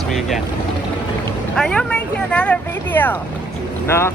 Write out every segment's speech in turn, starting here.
ask me again. Are you making another video? No.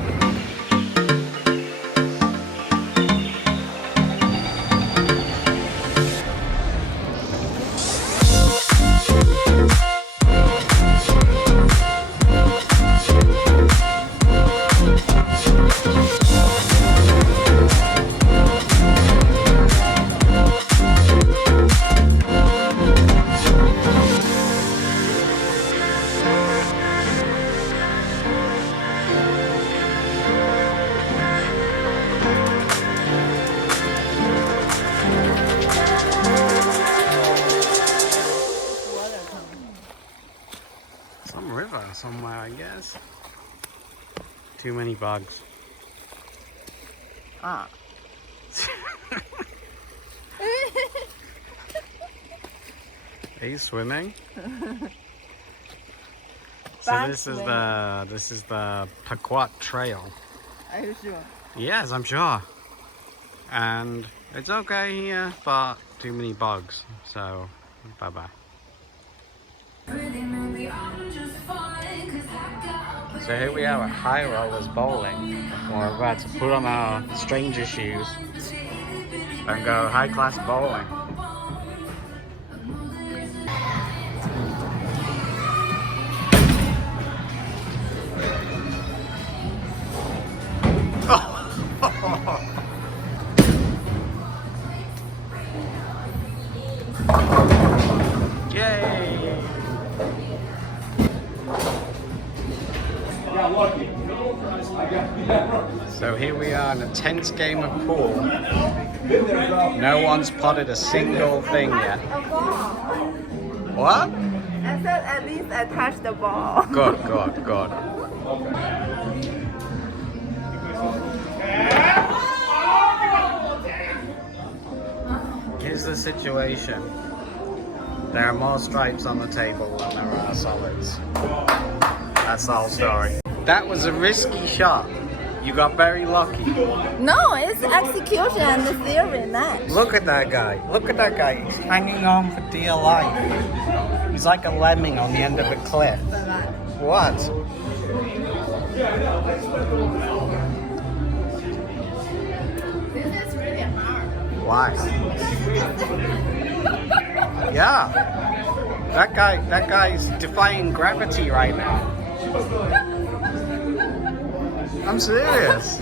Some river somewhere, I guess. Too many bugs. Ah. Are you swimming? So this is the Perquot Trail. Are you sure? Yes, I'm sure. And it's okay here, but too many bugs. So bye bye. So here we are at High Rollers Bowling. We're about to put on our stranger shoes and go high class bowling. Yay! So here we are in a tense game of pool. No one's potted a single thing yet. What? I said at least I touched the ball. Good, good, good. Here's the situation. There are more stripes on the table than there are solids. That's the whole story. That was a risky shot. You got very lucky. No, it's execution and the theory match. Look at that guy. Look at that guy. He's hanging on for dear life. He's like a lemming on the end of a cliff. What? This is really hard. Why? Yeah. That guy's defying gravity right now. I'm serious.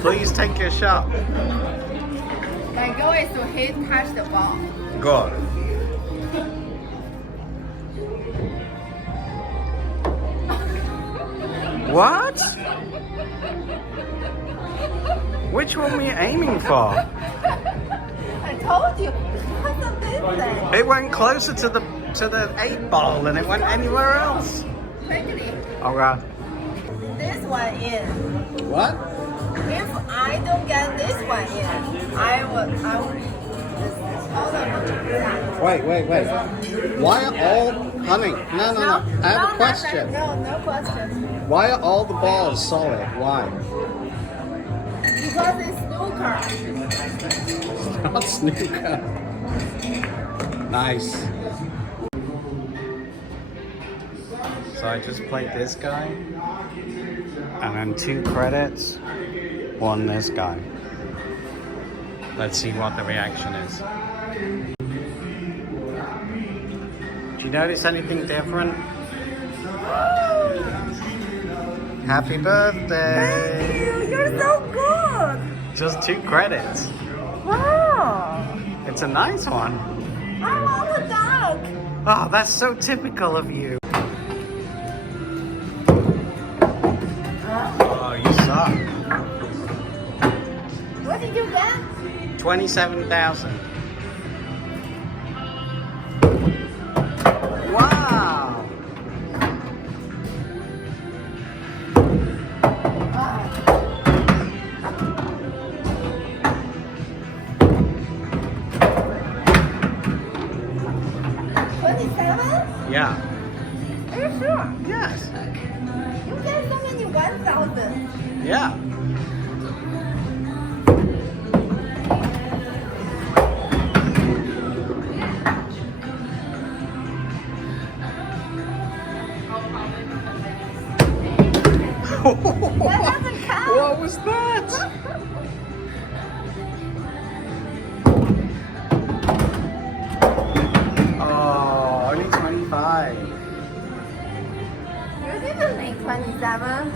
Please take your shot. My goal is to touch the ball. Good. What? Which one were you aiming for? I told you. What's a big thing? It went closer to the 8 ball than it went anywhere else. Quickly. Alright. This one in. What? If I don't get this one in, I will. Wait. Why are all, honey, no. I have a question. No question. Why are all the balls solid? Why? Because it's snooker. Not snooker. Nice. So I just played this guy, and then 2 credits, won this guy. Let's see what the reaction is. Do you notice anything different? Happy birthday! Thank you. You're so good. Just 2 credits. Wow. It's a nice one. I want a dog. Oh, that's so typical of you. Oh, you suck. What did you get? 27,000. Wow. Yeah. Are you sure? Yes. You get so many 1,000. Yeah. doesn't count. What was that? Oh, only 25. You didn't make 27.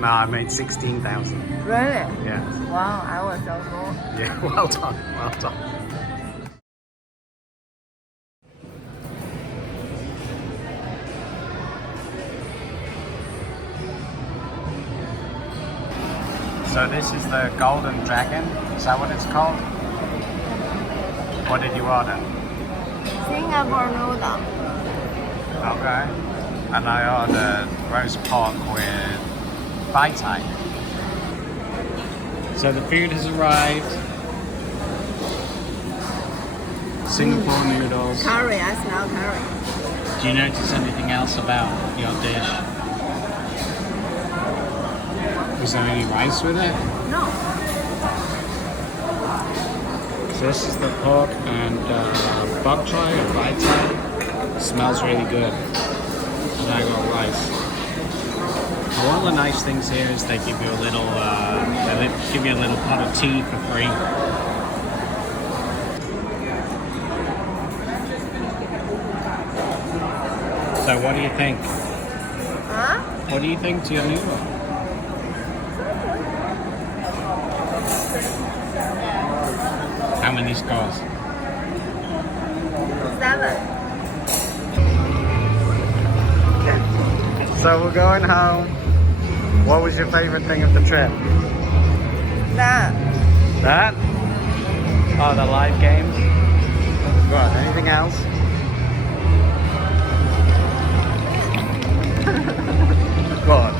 No, I made 16,000. Really? Yes. Wow, I was so good. Yeah, well done, well done. So this is the Golden Dragon. Is that what it's called? What did you order? Singapore noodle. Okay. And I ordered roast pork with Bai Tai. So the food has arrived. Singapore noodles. Curry, I smell curry. Do you notice anything else about your dish? Was there any rice with it? No. So this is the pork and bok choy or bai tai. Smells really good. And I got rice. One of the nice things here is they give you a little pot of tea for free. So what do you think? Huh? What do you think to your noodle? How many scores? 7. So we're going home. What was your favorite thing of the trip? That. That? Oh, the live games? Good. Anything else? Good.